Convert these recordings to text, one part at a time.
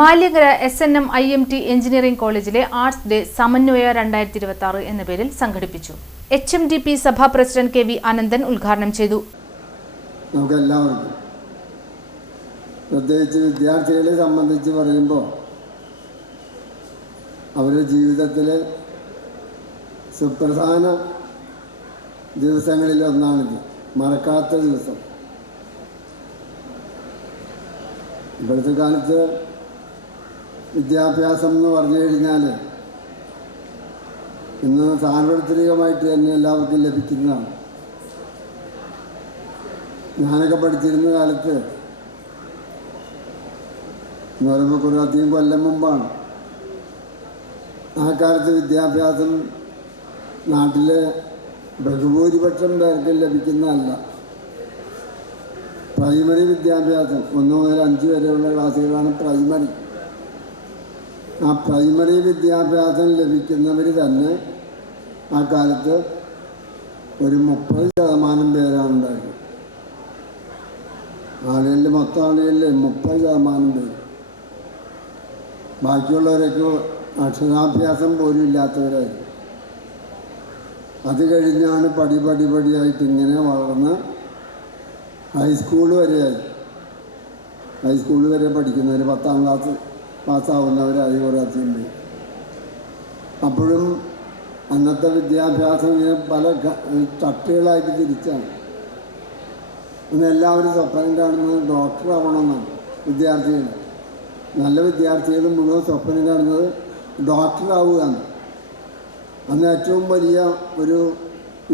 Maliankara SNM IMT engineering കോളേജിലെ arts day സമന്വയ 2026 എന്ന പേരിൽ സംഘടിപ്പിച്ചു. HMDP സഭാ പ്രസിഡന്റ് KV ആനന്ദൻ ഉദ്ഘാടനം ചെയ്തു. നമുക്കെല്ലാവർക്കും പ്രത്യേകിച്ച് വിദ്യാർത്ഥികളെ സംബന്ധിച്ച് പറയുമ്പോൾ അവരുടെ ജീവിതത്തിലെ സുപ്രധാന ദിവസങ്ങളിലൊന്നാണിത്. മറക്കാത്ത ദിവസം. ഇപ്പോഴത്തെ കാലത്ത് വിദ്യാഭ്യാസം എന്ന് പറഞ്ഞു കഴിഞ്ഞാൽ ഇന്ന് സാർവത്രികമായിട്ട് തന്നെ എല്ലാവർക്കും ലഭിക്കുന്നതാണ്. ഞാനൊക്കെ പഠിച്ചിരുന്ന കാലത്ത് എന്ന് പറയുമ്പോൾ കുറേ അധികം കൊല്ലം മുമ്പാണ്. ആ കാലത്ത് വിദ്യാഭ്യാസം നാട്ടിലെ ബഹുഭൂരിപക്ഷം പേർക്കും ലഭിക്കുന്നതല്ല. പ്രൈമറി വിദ്യാഭ്യാസം 1 മുതൽ 5 വരെയുള്ള ക്ലാസ്സുകളാണ് പ്രൈമറി. ആ പ്രൈമറി വിദ്യാഭ്യാസം ലഭിക്കുന്നവർ തന്നെ ആ കാലത്ത് ഒരു 30% പേരാണ് ഉണ്ടായിരുന്നത്. ആളുകളിൽ മൊത്തം ആളുകളിൽ 30% പേര്. ബാക്കിയുള്ളവരൊക്കെ അക്ഷരാഭ്യാസം പോലും ഇല്ലാത്തവരായിരുന്നു. അത് കഴിഞ്ഞാണ് പടിയായിട്ട് ഇങ്ങനെ വളർന്ന് ഹൈസ്കൂൾ വരെയായി. ഹൈസ്കൂൾ വരെ പഠിക്കുന്നവർ 10ാം ക്ലാസ് പാസ്സാവുന്നവരായി കുറേ അധികം പേര്. അപ്പോഴും അന്നത്തെ വിദ്യാഭ്യാസം ഇങ്ങനെ പല തട്ടുകളായിട്ട് തിരിച്ചാണ്. ഇന്ന് എല്ലാവരും സ്വപ്നം കാണുന്നത് ഡോക്ടറാവണമെന്നാണ്. വിദ്യാർത്ഥികൾ, നല്ല വിദ്യാർത്ഥികൾ മുഴുവൻ സ്വപ്നം കാണുന്നത് ഡോക്ടറാവുകയാണ്. അന്ന് ഏറ്റവും വലിയ ഒരു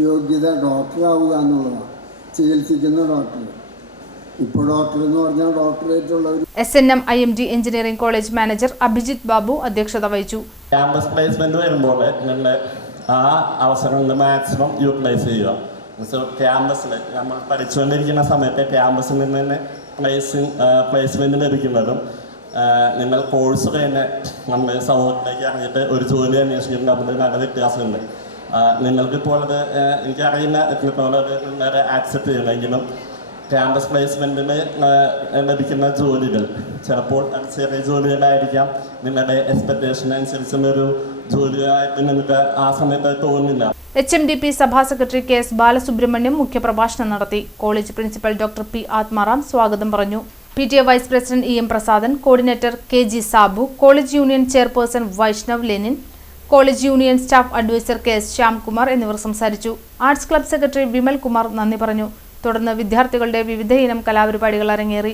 യോഗ്യത ഡോക്ടറാവുക എന്നുള്ളതാണ്. ചികിത്സിക്കുന്ന ഡോക്ടർ. ഇപ്പോൾ ഡോക്ടർ എന്ന് പറഞ്ഞാൽ ഡോക്ടറേറ്റ് ഉള്ളവർ. SNM IMT engineering college manager Abhijith Babu അധ്യക്ഷത വഹിച്ചു. ക്യാമ്പസ് പ്ലേസ്മെന്റ് വരുമ്പോൾ നിങ്ങളുടെ ആ അവസരങ്ങൾ മാക്സിമം യൂട്ടിലൈസ് ചെയ്യുക. ക്യാമ്പസിൽ നമ്മൾ പഠിച്ചുകൊണ്ടിരിക്കുന്ന സമയത്ത് ക്യാമ്പസിൽ നിന്ന് തന്നെ പ്ലേസ്മെന്റ് ലഭിക്കുന്നതും നിങ്ങൾ കോഴ്സ് തന്നെ നമ്മൾ സമൂഹത്തിലേക്ക് ഇറങ്ങിയിട്ട് ഒരു ജോലി അന്വേഷിക്കുന്നത് തമ്മിൽ നല്ല വ്യത്യാസമുണ്ട്. നിങ്ങൾക്കിപ്പോൾ അത് എനിക്കറിയുന്ന എത്രത്തോളം അത് നിങ്ങളെ ആക്സെപ്റ്റ് ചെയ്യണമെങ്കിലും ക്യാമ്പസ് പ്ലേസ്മെൻറ്റിന് ലഭിക്കുന്ന ജോലികൾ ചിലപ്പോൾ ചെറിയ ജോലികളായിരിക്കാം. നിങ്ങളുടെ എക്സ്പെക്റ്റേഷൻ അനുസരിച്ചുള്ളൊരു ജോലിയായിട്ട് നിങ്ങൾക്ക് ആ സമയത്ത് തോന്നുന്നില്ല. HMDP സഭാ സെക്രട്ടറി KS ബാലസുബ്രഹ്മണ്യം മുഖ്യപ്രഭാഷണം നടത്തി. College principal doctor P Atmaram സ്വാഗതം പറഞ്ഞു. PTA vice president EM Prasadan, coordinator KG Sabu, college union chairperson Vaishnav Lenin, college union staff advisor KS Shyamkumar എന്നിവർ സംസാരിച്ചു. Arts club secretary Vimal Kumar നന്ദി പറഞ്ഞു. തുടർന്ന് വിദ്യാർത്ഥികളുടെ വിവിധ ഇനം കലാപരിപാടികൾ അരങ്ങേറി.